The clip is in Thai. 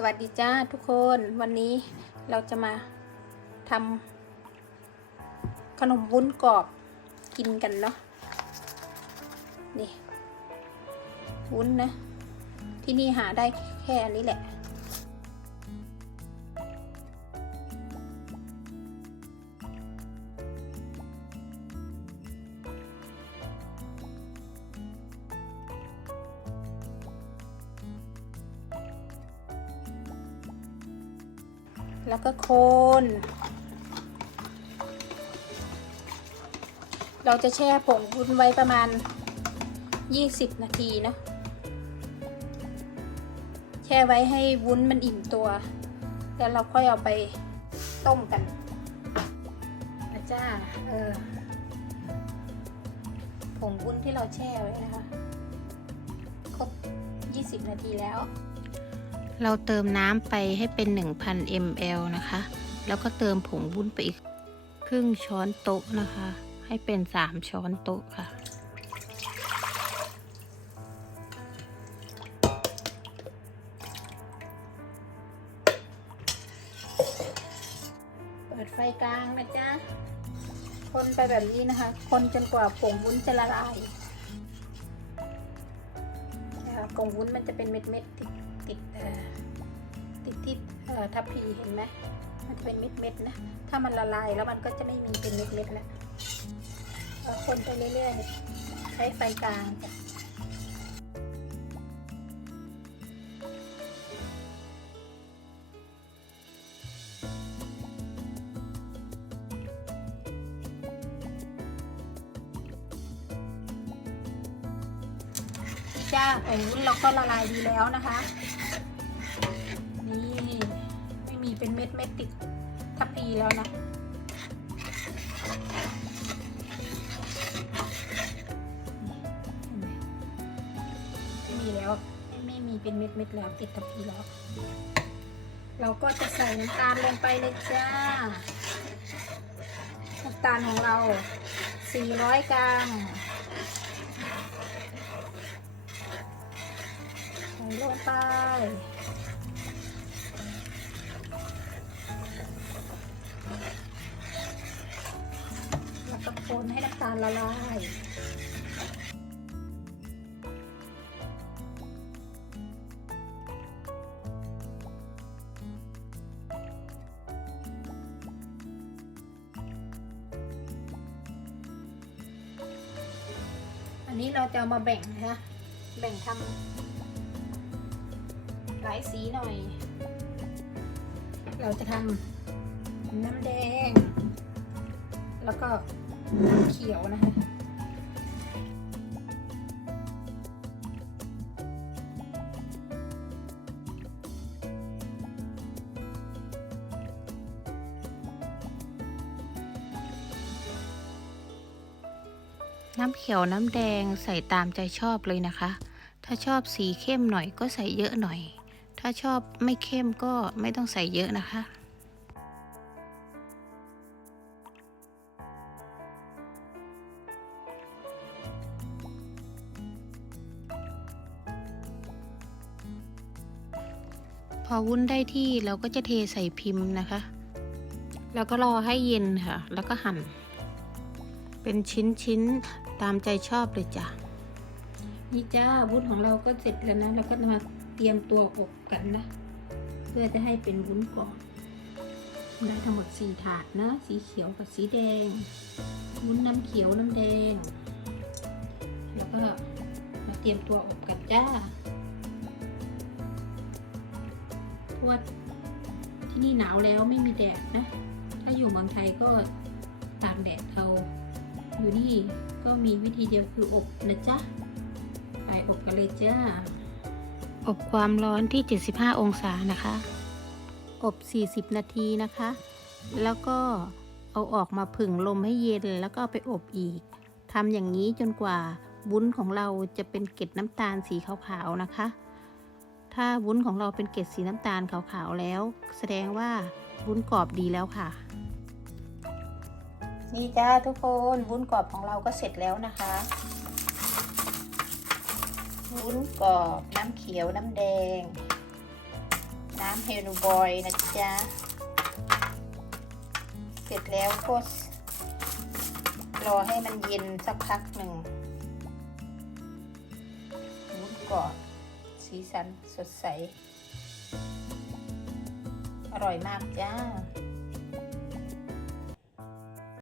สวัสดีจ้าทุกคนวันนี้เราจะมาทำขนมวุ้นกรอบกินกันเนาะนี่วุ้นนะ ที่นี่หาได้แค่อันนี้แหละ แล้วก็โคน เราจะแช่ผงวุ้นไว้ประมาณ 20 นาทีเนาะแช่ไว้ให้วุ้นมันอิ่มตัว แล้วเราค่อยเอาไปต้มกันนะจ้าเออผงวุ้นที่เราแช่ไว้นะคะ ครบ 20 นาทีแล้ว เราเติมน้ำไปให้เป็น 1,000 ml นะคะ แล้วก็เติมผงวุ้นไปอีกครึ่งช้อนโต๊ะนะคะ ให้เป็น 3 ช้อนโต๊ะค่ะ เปิดไฟกลางนะจ๊ะ คนไปแบบนี้นะคะ คนจนกว่าผงวุ้นจะละลายผงวุ้นมันจะเป็นเม็ดเม็ดๆ ติดติดเอ่อติดที่ทับพีเห็นไหมมันจะเป็นเม็ดเม็ดนะ ถ้ามันละลายแล้วมันก็จะไม่มีเป็นเม็ดเม็ดแล้วคนไปเรื่อยๆ ใช้ไฟกลางจ้ะ จ้าผงวุ้นเราก็ละลายดีแล้วนะคะ นี่ไม่มีเป็นเม็ดเม็ดติดทับพีแล้วนะไม่มีแล้วไม่ไม่มีเป็นเม็ดเม็ดแล้วติดทับพีแล้ว เราก็จะใส่น้ำตาลลงไปเลยจ้าน้ำตาลของเรา 400 กรัม ใส่ ลงไป แล้วก็คนให้น้ำตาลละลายอันนี้เราจะมาแบ่งนะคะ แบ่งทำ ลายสีหน่อย เราจะทำน้ำแดง แล้วก็น้ำเขียวนะคะน้ำเขียวน้ำแดงใส่ตามใจชอบเลยนะคะ ถ้าชอบสีเข้มหน่อยก็ใส่เยอะหน่อย ถ้าชอบไม่เข้มก็ไม่ต้องใส่เยอะนะคะ พอวุ้นได้ที่เราก็จะเทใส่พิมพ์นะคะ แล้วก็รอให้เย็นค่ะ แล้วก็หั่น เป็นชิ้นๆตามใจชอบเลยจ้ะนี่จ้าวุ้นของเราก็เสร็จแล้วนะเราก็มา เตรียมตัวอบกันนะ เพื่อจะให้เป็นวุ้นกรอบได้ทั้งหมดสี่ถาดนะ สีเขียวกับสีแดง วุ้นน้ำเขียวน้ำแดง แล้วก็มาเตรียมตัวอบกันจ้าพว่าที่นี่หนาวแล้วไม่มีแดดนะ ถ้าอยู่เมืองไทยก็ตากแดดเอาอยู่นี่ก็มีวิธีเดียวคืออบนะจ๊ะ ไปอบกันเลยจ้า อบความร้อนที่ 75 องศานะคะ อบ 40 นาทีนะคะ แล้วก็เอาออกมาผึ่งลมให้เย็นแล้วก็ไปอบอีกทำอย่างนี้จนกว่าวุ้นของเราจะเป็นเกล็ดน้ำตาลสีขาวๆนะคะ ถ้าวุ้นของเราเป็นเกล็ดสีน้ำตาลขาวๆแล้ว แสดงว่าวุ้นกรอบดีแล้วค่ะ นี่จ้าทุกคนวุ้นกรอบของเราก็เสร็จแล้วนะคะวุ้นกรอบน้ำ ขียวน้ำแดง น้ำเฮนูบอยนะจ๊ะ เสร็จแล้วก็รอให้มันเย็นสักพักหนึ่งวุ้นกรอบสีสันสดใส อร่อยมากจ้า